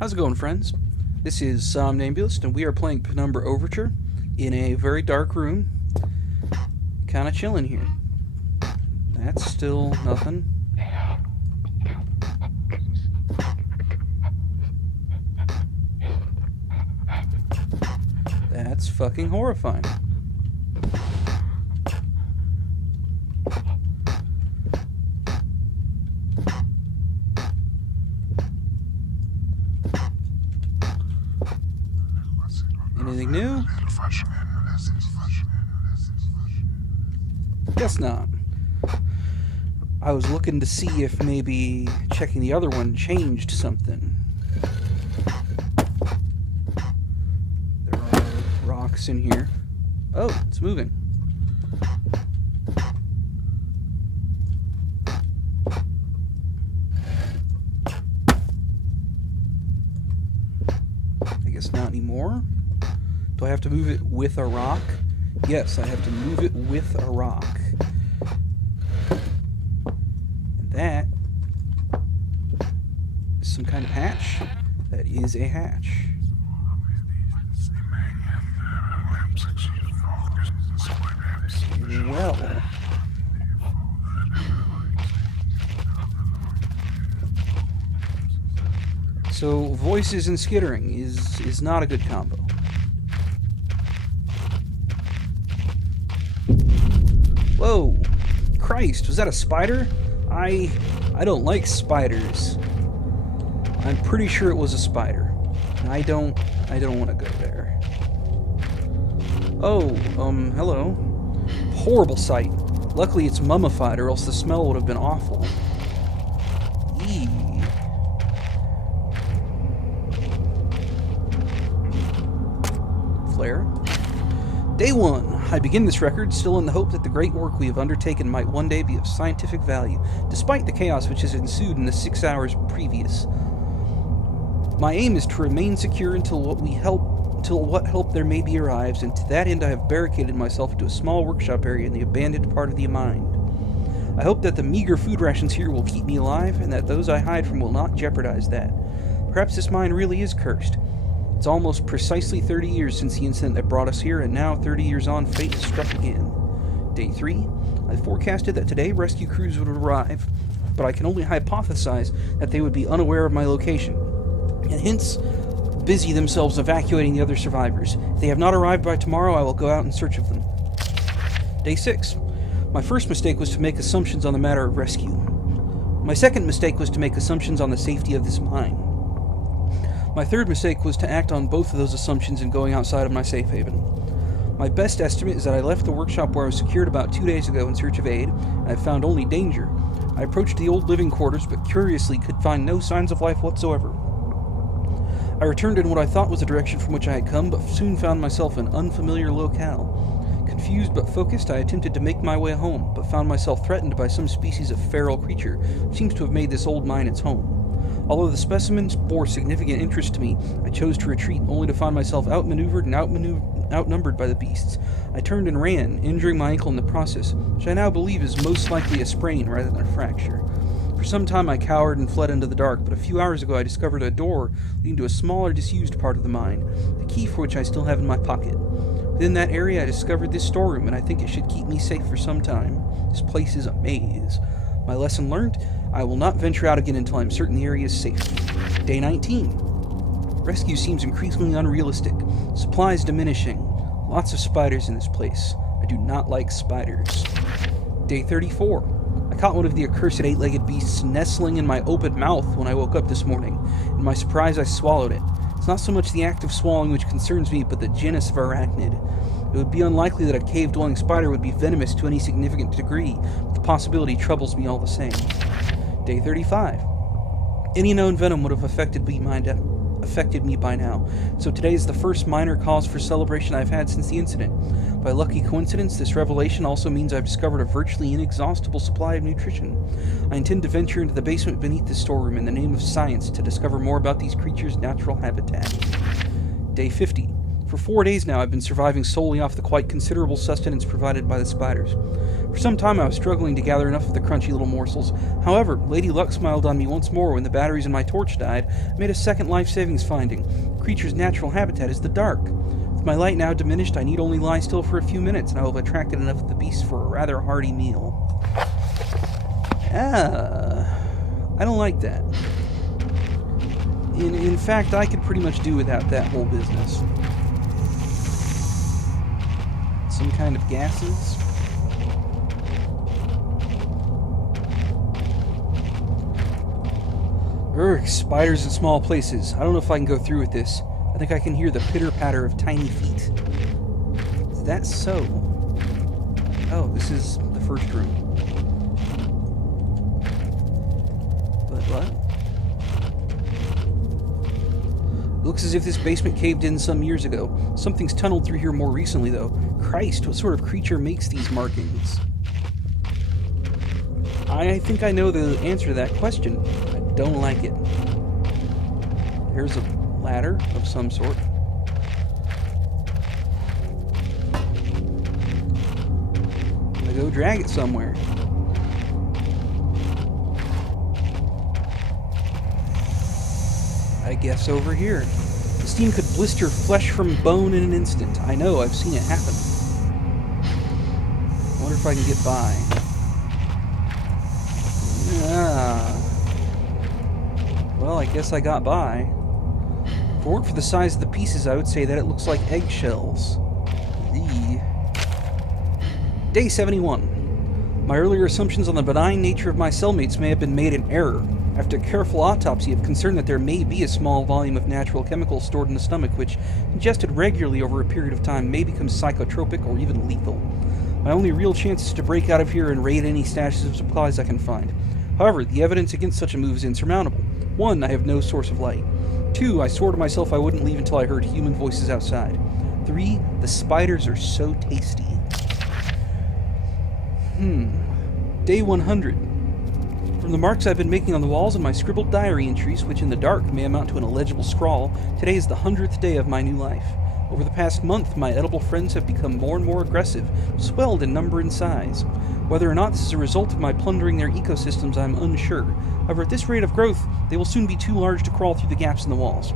How's it going, friends? This is Somnambulist, and we are playing Penumbra Overture in a very dark room. Kinda chilling here. That's still nothing. That's fucking horrifying. Anything new? Guess not. I was looking to see if maybe checking the other one changed something. There are rocks in here. Oh, it's moving. I guess not anymore. Do I have to move it with a rock? Yes, I have to move it with a rock. And that is some kind of hatch. That is a hatch. Well. So, voices and skittering is not a good combo. Whoa! Christ, was that a spider? I don't like spiders. I'm pretty sure it was a spider. I don't want to go there. Oh, hello. Horrible sight. Luckily it's mummified, or else the smell would have been awful. Eee. Flare. Day 1. I begin this record still in the hope that the great work we have undertaken might one day be of scientific value, despite the chaos which has ensued in the 6 hours previous. My aim is to remain secure until what help there may be arrives, and to that end I have barricaded myself into a small workshop area in the abandoned part of the mine. I hope that the meager food rations here will keep me alive, and that those I hide from will not jeopardize that. Perhaps this mine really is cursed. It's almost precisely 30 years since the incident that brought us here, and now, 30 years on, fate has struck again. Day 3. I forecasted that today rescue crews would arrive, but I can only hypothesize that they would be unaware of my location, and hence busy themselves evacuating the other survivors. If they have not arrived by tomorrow, I will go out in search of them. Day 6. My first mistake was to make assumptions on the matter of rescue. My second mistake was to make assumptions on the safety of this mine. My third mistake was to act on both of those assumptions in going outside of my safe haven. My best estimate is that I left the workshop where I was secured about 2 days ago in search of aid, and I found only danger. I approached the old living quarters, but curiously could find no signs of life whatsoever. I returned in what I thought was the direction from which I had come, but soon found myself in an unfamiliar locale. Confused but focused, I attempted to make my way home, but found myself threatened by some species of feral creature, which seems to have made this old mine its home. Although the specimens bore significant interest to me, I chose to retreat, only to find myself outmaneuvered and outnumbered by the beasts. I turned and ran, injuring my ankle in the process, which I now believe is most likely a sprain rather than a fracture. For some time I cowered and fled into the dark, but a few hours ago I discovered a door leading to a smaller, disused part of the mine, the key for which I still have in my pocket. Within that area I discovered this storeroom, and I think it should keep me safe for some time. This place is a maze. My lesson learned: I will not venture out again until I am certain the area is safe. Day 19. Rescue seems increasingly unrealistic. Supplies diminishing. Lots of spiders in this place. I do not like spiders. Day 34. I caught one of the accursed 8-legged beasts nestling in my open mouth when I woke up this morning. In my surprise, I swallowed it. It's not so much the act of swallowing which concerns me, but the genus of arachnid. It would be unlikely that a cave-dwelling spider would be venomous to any significant degree, but the possibility troubles me all the same. Day 35. Any known venom would have affected me by now, so today is the first minor cause for celebration I've had since the incident. By lucky coincidence, this revelation also means I've discovered a virtually inexhaustible supply of nutrition. I intend to venture into the basement beneath this storeroom in the name of science to discover more about these creatures' natural habitat. Day 50. For 4 days now, I've been surviving solely off the quite considerable sustenance provided by the spiders. For some time, I was struggling to gather enough of the crunchy little morsels. However, Lady Luck smiled on me once more when the batteries in my torch died. I made a second life savings finding. The creature's natural habitat is the dark. With my light now diminished, I need only lie still for a few minutes, and I will have attracted enough of the beasts for a rather hearty meal. I don't like that. In fact, I could pretty much do without that whole business. Some kind of gases. Urgh, spiders in small places. I don't know if I can go through with this. I think I can hear the pitter-patter of tiny feet. Is that so? Oh, this is the first room. But what? Looks as if this basement caved in some years ago. Something's tunneled through here more recently, though. Christ, what sort of creature makes these markings? I think I know the answer to that question. I don't like it. There's a ladder of some sort. I'm gonna go drag it somewhere. I guess over here. The steam could blister flesh from bone in an instant. I know, I've seen it happen. I wonder if I can get by. Well, I guess I got by. If it weren't for the size of the pieces, I would say that it looks like eggshells. Eee. Day 71. My earlier assumptions on the benign nature of my cellmates may have been made in error. After careful autopsy, I'm concerned that there may be a small volume of natural chemicals stored in the stomach which, ingested regularly over a period of time, may become psychotropic or even lethal. My only real chance is to break out of here and raid any stashes of supplies I can find. However, the evidence against such a move is insurmountable. 1, I have no source of light. 2, I swore to myself I wouldn't leave until I heard human voices outside. 3, the spiders are so tasty. Day 100. From the marks I've been making on the walls of my scribbled diary entries, which in the dark may amount to an illegible scrawl, today is the 100th day of my new life. Over the past month, my edible friends have become more and more aggressive, swelled in number and size. Whether or not this is a result of my plundering their ecosystems, I'm unsure. However, at this rate of growth, they will soon be too large to crawl through the gaps in the walls.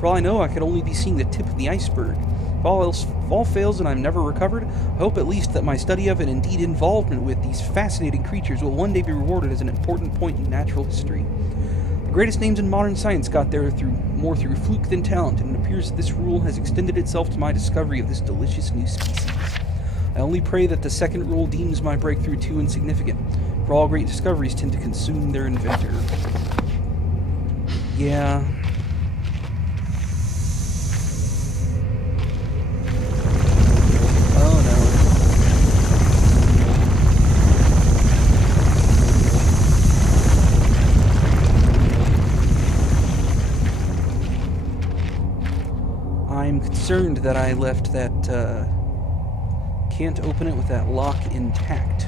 For all I know, I could only be seeing the tip of the iceberg. If all fails and I'm never recovered, I hope at least that my study of and indeed involvement with these fascinating creatures will one day be rewarded as an important point in natural history. The greatest names in modern science got there more through fluke than talent, and it appears that this rule has extended itself to my discovery of this delicious new species. I only pray that the second rule deems my breakthrough too insignificant, for all great discoveries tend to consume their inventor. Yeah. Oh no. I'm concerned that I left that, can't open it with that lock intact.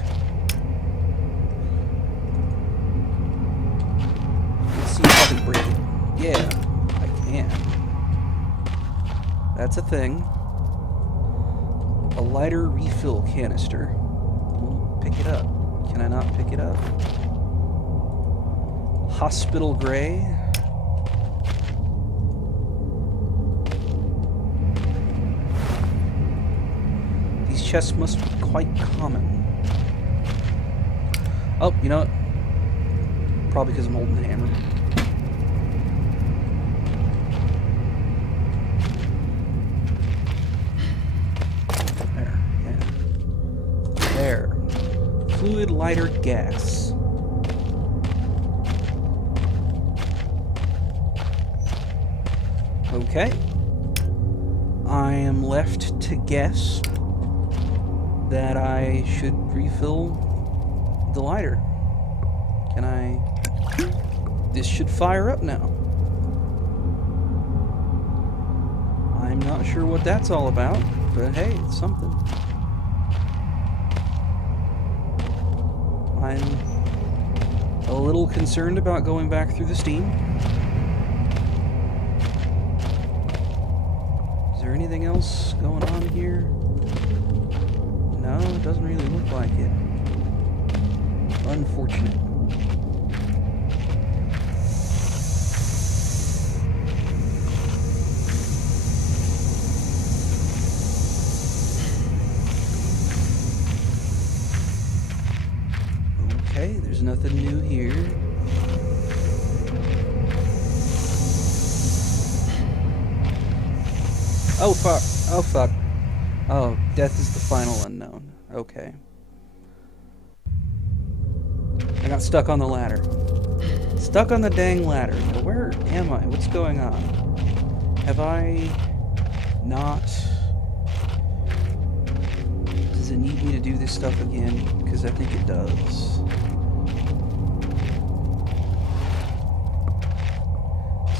Let's see if I can break it. Yeah, I can. That's a thing. A lighter refill canister. We'll pick it up. Can I not pick it up? Hospital gray. Chests must be quite common. Oh, you know what? Probably because I'm holding the hammer. There, yeah. There. Fluid lighter gas. Okay. I am left to guess that I should refill the lighter. Can I... This should fire up now. I'm not sure what that's all about, but hey, it's something. I'm a little concerned about going back through the steam. Is there anything else else going on here? No, it doesn't really look like it. Unfortunate. Okay, there's nothing new here. Oh fuck. Oh fuck. Oh, death is the final unknown. Okay. I got stuck on the ladder. Stuck on the dang ladder. Now, where am I? What's going on? Have I not... Does it need me to do this stuff again? Because I think it does.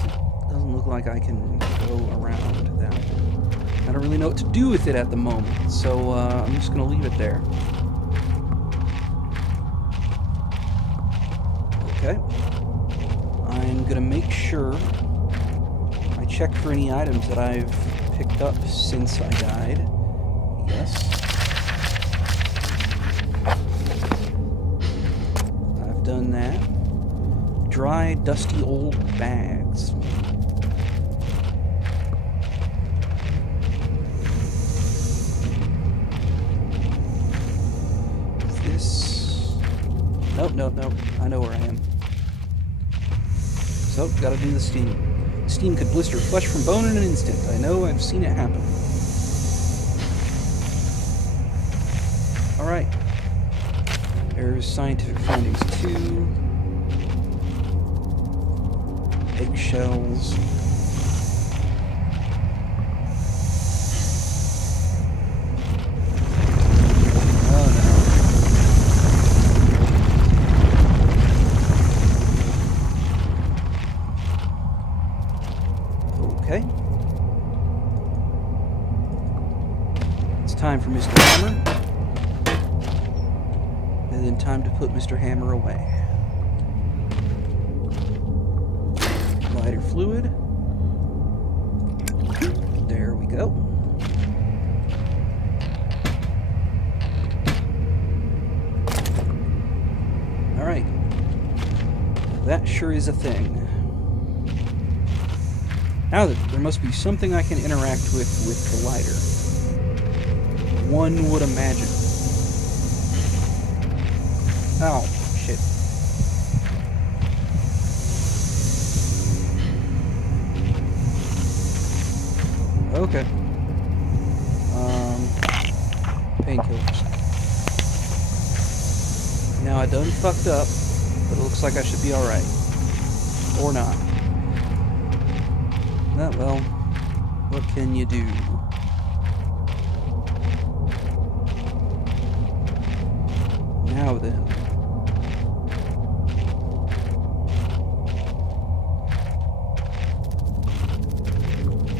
It doesn't look like I can go around that. I don't really know what to do with it at the moment, so I'm just going to leave it there. Okay. I'm going to make sure I check for any items that I've picked up since I died. Yes. I've done that. Dry, dusty old bags. Is this... Nope, nope, nope. I know where I am. So, gotta do the steam. Steam could blister flesh from bone in an instant. I know, I've seen it happen. Alright. There's scientific findings 2. Eggshells. Okay. It's time for Mr. Hammer. And then time to put Mr. Hammer away. Lighter fluid. There we go. Alright. That sure is a thing. Now there must be something I can interact with the lighter. One would imagine. Oh, shit. Okay. Painkillers. Now I done fucked up, but it looks like I should be alright. Or not. Well, what can you do? Now then.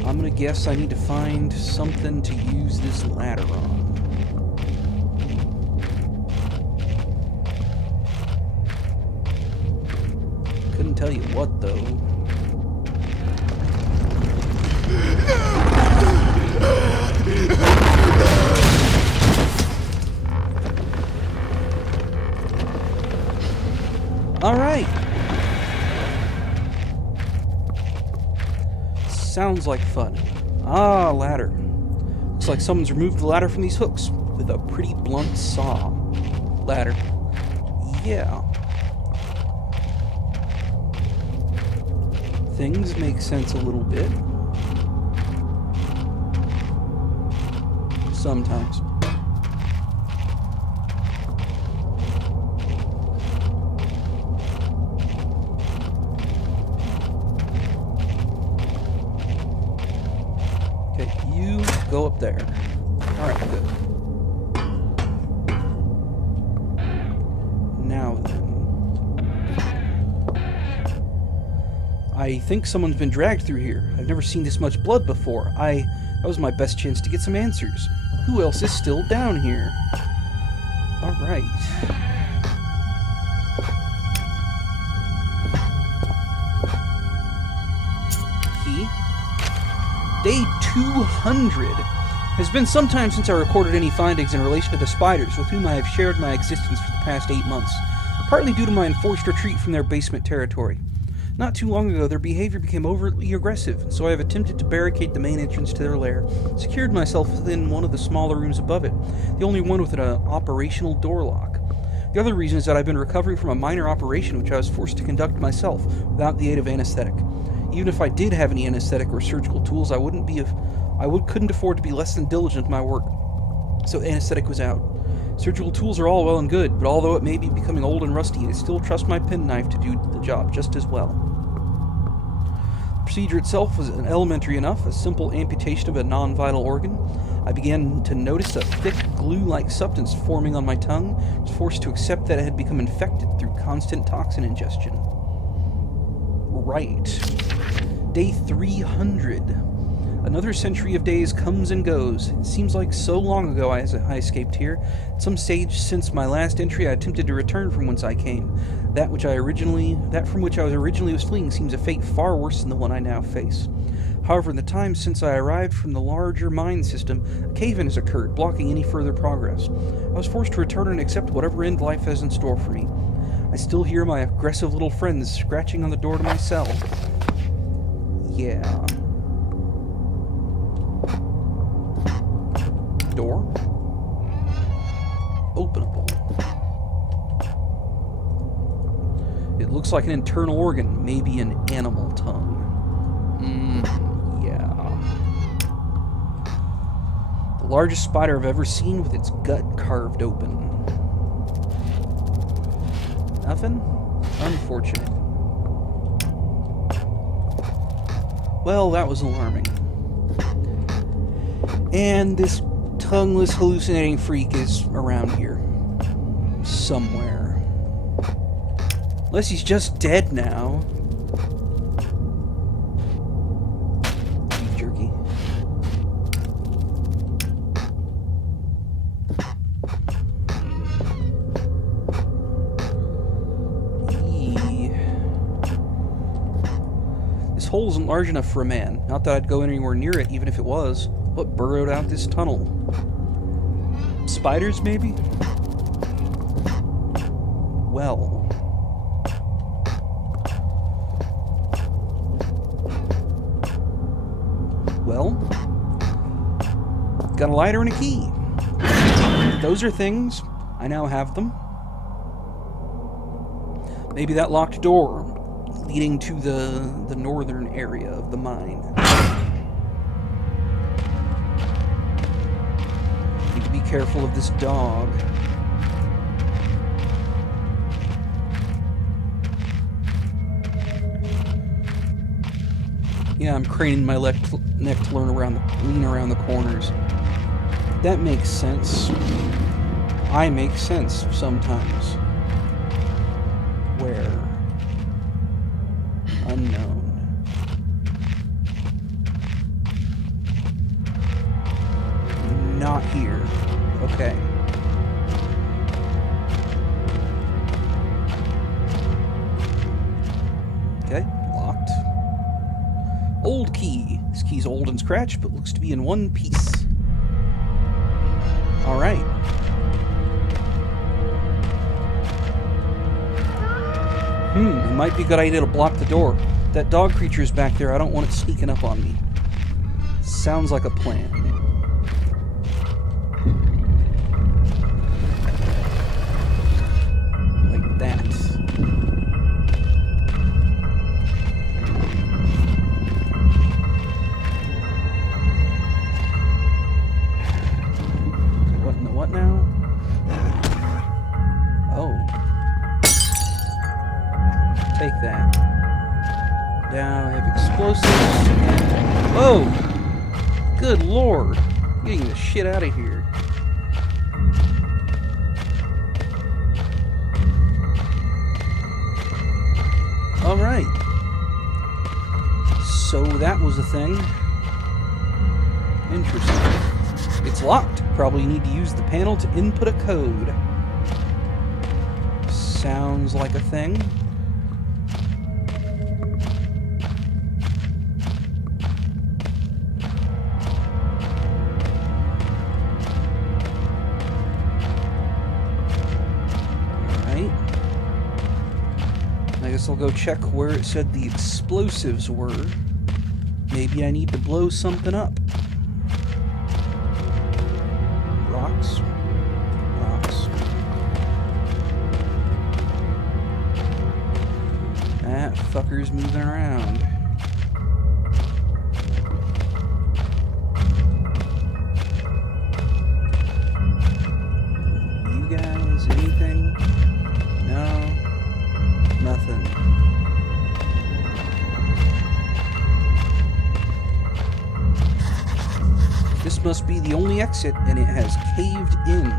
I'm gonna guess I need to find something to use this ladder on. Couldn't tell you what, though. Alright. Sounds like fun. Ah, ladder. Looks like someone's removed the ladder from these hooks with a pretty blunt saw. Ladder. Yeah. Things make sense a little bit. Sometimes. Okay, you go up there. Alright, good. Now then. I think someone's been dragged through here. I've never seen this much blood before. That was my best chance to get some answers. Who else is still down here? Alright. Key. Day 200. It has been some time since I recorded any findings in relation to the spiders with whom I have shared my existence for the past 8 months, partly due to my enforced retreat from their basement territory. Not too long ago, their behavior became overtly aggressive, so I have attempted to barricade the main entrance to their lair, secured myself within one of the smaller rooms above it, the only one with an operational door lock. The other reason is that I've been recovering from a minor operation which I was forced to conduct myself, without the aid of anesthetic. Even if I did have any anesthetic or surgical tools, I couldn't afford to be less than diligent in my work, so anesthetic was out. Surgical tools are all well and good, but although it may be becoming old and rusty, I still trust my penknife to do the job just as well. The procedure itself was elementary enough, a simple amputation of a non-vital organ. I began to notice a thick, glue-like substance forming on my tongue. I was forced to accept that it had become infected through constant toxin ingestion. Right. Day 300. Another century of days comes and goes. It seems like so long ago I escaped here. At some stage since my last entry, I attempted to return from whence I came. That from which I was originally fleeing seems a fate far worse than the one I now face. However, in the time since I arrived from the larger mine system, a cave-in has occurred, blocking any further progress. I was forced to return and accept whatever end life has in store for me. I still hear my aggressive little friends scratching on the door to my cell. Yeah. Door. Openable. It looks like an internal organ, maybe an animal tongue. Yeah. The largest spider I've ever seen with its gut carved open. Nothing? Unfortunate. Well, that was alarming. And this tongueless hallucinating freak is around here. Somewhere. Unless he's just dead now. Beef jerky. This hole isn't large enough for a man. Not that I'd go anywhere near it, even if it was. What burrowed out this tunnel? Spiders, maybe? Well. Got a lighter and a key. Those are things. I now have them. Maybe that locked door leading to the northern area of the mine. Need to be careful of this dog. Yeah, I'm craning my neck to lean around the corners. That makes sense. I make sense sometimes. Where? Unknown. Not here. Okay. Okay, locked. Old key. This key's old and scratched, but looks to be in one piece. Alright. It might be a good idea to block the door. That dog creature's back there. I don't want it sneaking up on me. Sounds like a plan. Like that. What in the what now? Oh. Take that. Now I have explosives. Whoa! Good lord! Getting the shit out of here. Alright. So that was a thing. Interesting. It's locked. Probably need to use the panel to input a code. Sounds like a thing. guess I'll go check where it said the explosives were. Maybe I need to blow something up. Rocks. Rocks. That fucker's moving around. You guys, anything? No. Nothing. This must be the only exit, and it has caved in.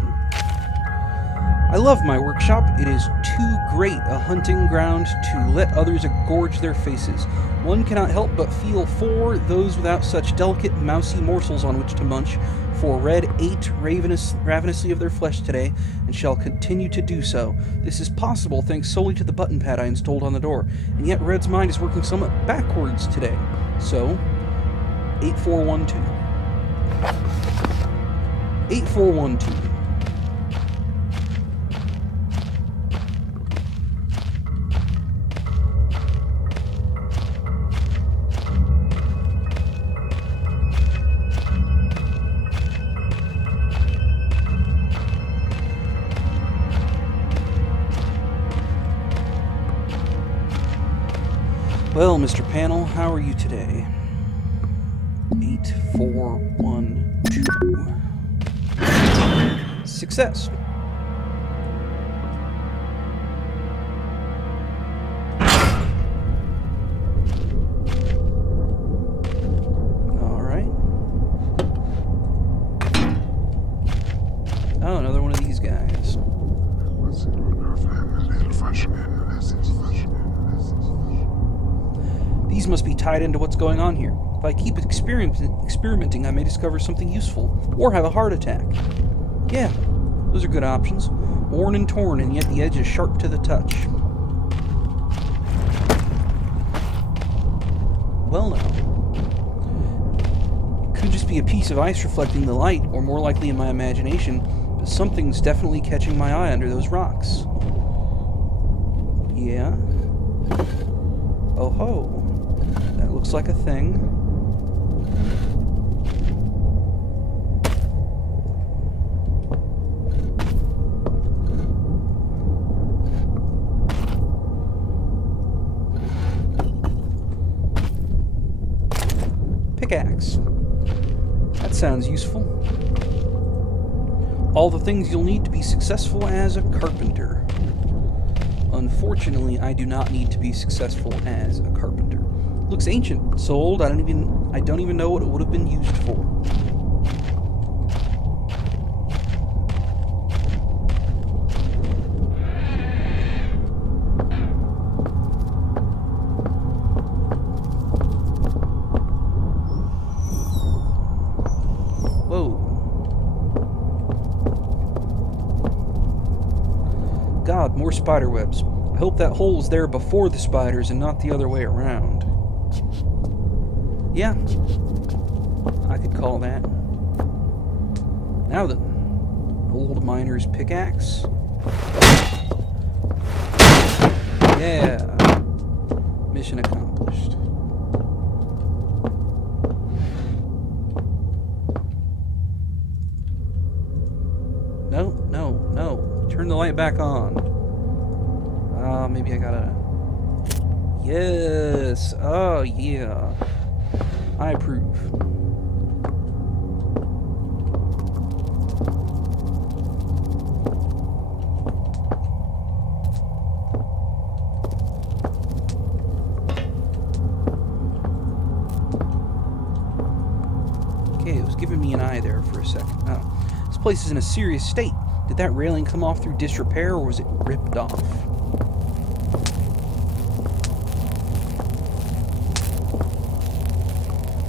I love my workshop. It is too great a hunting ground to let others gorge their faces. One cannot help but feel for those without such delicate, mousy morsels on which to munch, for Red ate ravenously of their flesh today, and shall continue to do so. This is possible thanks solely to the button pad I installed on the door, and yet Red's mind is working somewhat backwards today. So, 8412. 8412. Well, Mr. Panel, how are you today? 8412. Success. Alright. Oh, another one of these guys. These must be tied into what's going on here. If I keep experimenting, I may discover something useful, or have a heart attack. Yeah, those are good options. Worn and torn, and yet the edge is sharp to the touch. Well now. It could just be a piece of ice reflecting the light, or more likely in my imagination, but something's definitely catching my eye under those rocks. Yeah? Oh ho. That looks like a thing. Pickaxe. That sounds useful. All the things you'll need to be successful as a carpenter. Unfortunately, I do not need to be successful as a carpenter. Looks ancient. So old, I don't even know what it would have been used for. Whoa. God, more spider webs. I hope that hole's there before the spiders and not the other way around. Yeah, I could call that. Now then, old miner's pickaxe. Yeah, mission accomplished. No. Turn the light back on. Maybe I gotta... Yes! Oh, yeah. I approve. Okay, it was giving me an eye there for a second. Oh. This place is in a serious state. Did that railing come off through disrepair, or was it ripped off?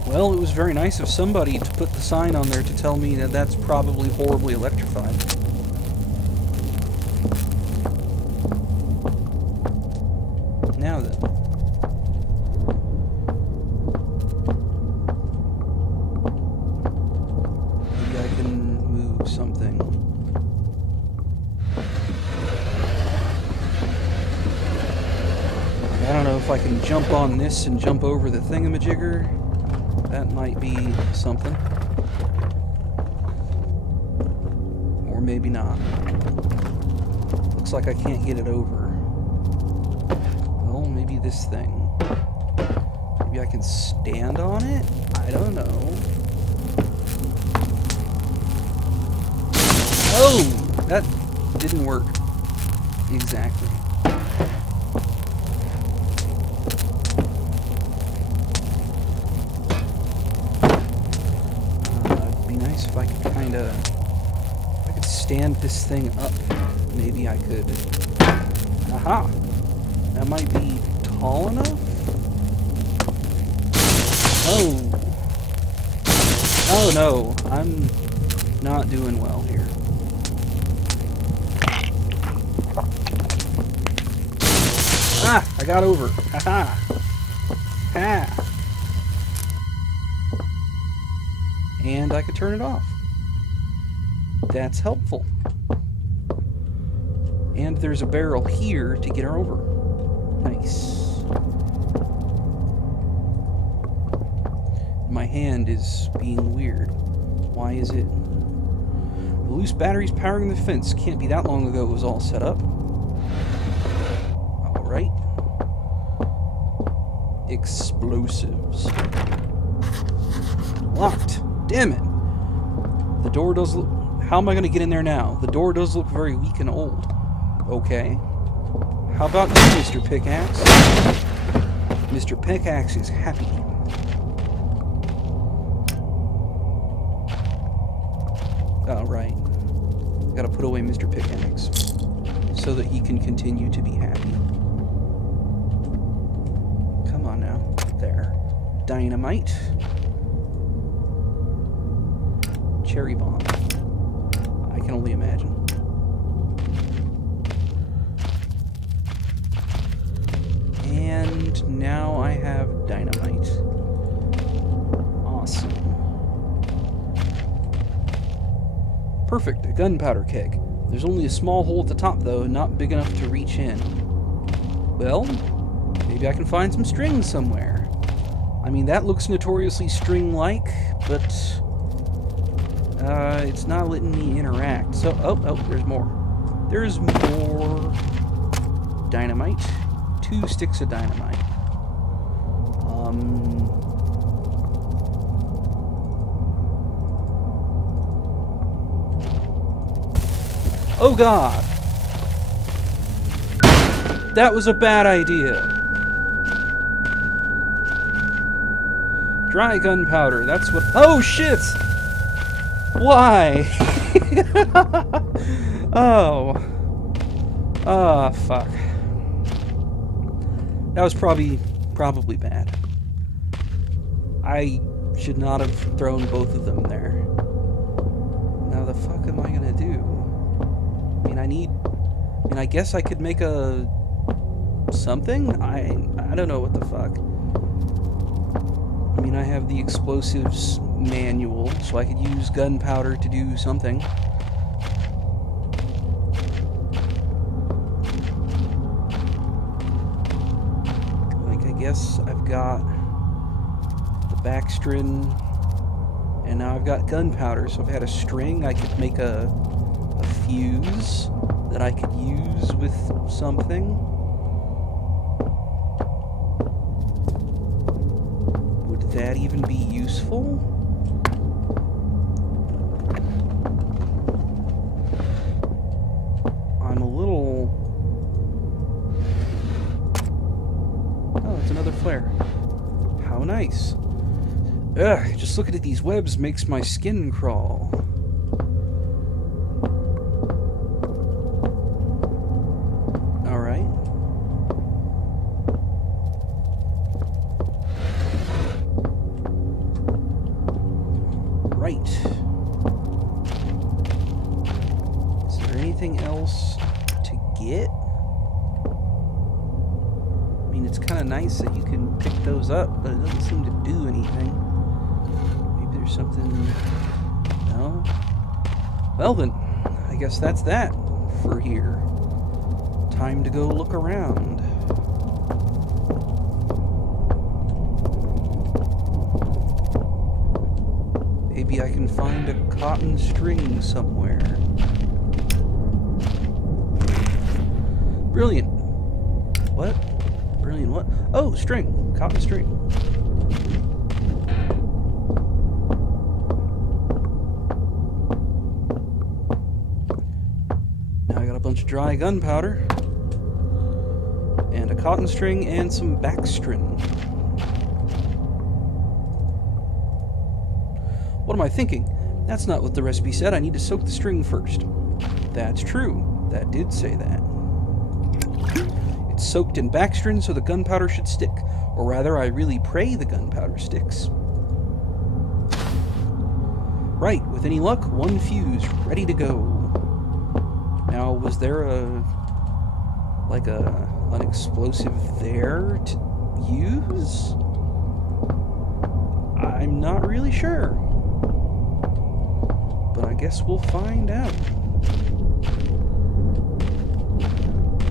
Well, it was very nice of somebody to put the sign on there to tell me that that's probably horribly electrified. Now then. Maybe I can move something. I can jump on this and jump over the thingamajigger, that might be something. Or maybe not. Looks like I can't get it over. Well, maybe this thing. Maybe I can stand on it? I don't know. Oh! That didn't work. Exactly. It'd be nice if I could kinda... if I could stand this thing up. Maybe I could... Aha! That might be tall enough? Oh! Oh no, I'm not doing well here. Ah! I got over. Haha! Ha! And I could turn it off. That's helpful. And there's a barrel here to get her over. Nice. My hand is being weird. Why is it? The loose batteries powering the fence. Can't be that long ago it was all set up. Alright. Explosives. Locked. Damn it. The door does look... How am I going to get in there now? The door does look very weak and old. Okay. How about you, Mr. Pickaxe? Mr. Pickaxe is happy. Oh, right. Gotta put away Mr. Pickaxe so that he can continue to be happy. Come on now. There. Dynamite. Cherry bomb. I can only imagine. And now I have dynamite. Awesome. Perfect, a gunpowder keg. There's only a small hole at the top, though, not big enough to reach in. Well, maybe I can find some string somewhere. I mean, that looks notoriously string-like, but it's not letting me interact. So, oh, there's more. There's more dynamite. 2 sticks of dynamite. Oh God! That was a bad idea. Dry gunpowder, that's what... Oh shit! Why? Oh. Ah, fuck. That was probably bad. I should not have thrown both of them there. Now the fuck am I gonna do? I mean, I guess I could make a... something? I don't know what the fuck. I mean, I have the explosives manual, so I could use gunpowder to do something. Like, I guess I've got the backstring, and now I've got gunpowder, so if I had a string, I could make a fuse that I could use with something. Would that even be useful? I'm a little... Oh, it's another flare. How nice. Ugh, just looking at these webs makes my skin crawl. Right. Is there anything else to get? I mean, it's kind of nice that you can pick those up, but it doesn't seem to do anything. Maybe there's something... No? Well then, I guess that's that for here. Time to go look around. Maybe I can find a cotton string somewhere. Brilliant. What? Brilliant what? Oh, string. Cotton string. Now I got a bunch of dry gunpowder. And a cotton string and some backstring. What am I thinking? That's not what the recipe said. I need to soak the string first. That's true. That did say that. It's soaked in backstring so the gunpowder should stick. Or rather, I really pray the gunpowder sticks. Right, with any luck, one fuse ready to go. Now, was there an explosive there to use? I'm not really sure. But I guess we'll find out.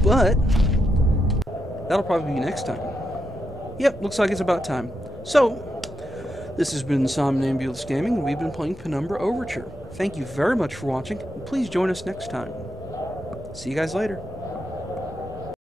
But that'll probably be next time. Yep, looks like it's about time. So, this has been Somnambulous Gaming, and we've been playing Penumbra Overture. Thank you very much for watching, and please join us next time. See you guys later.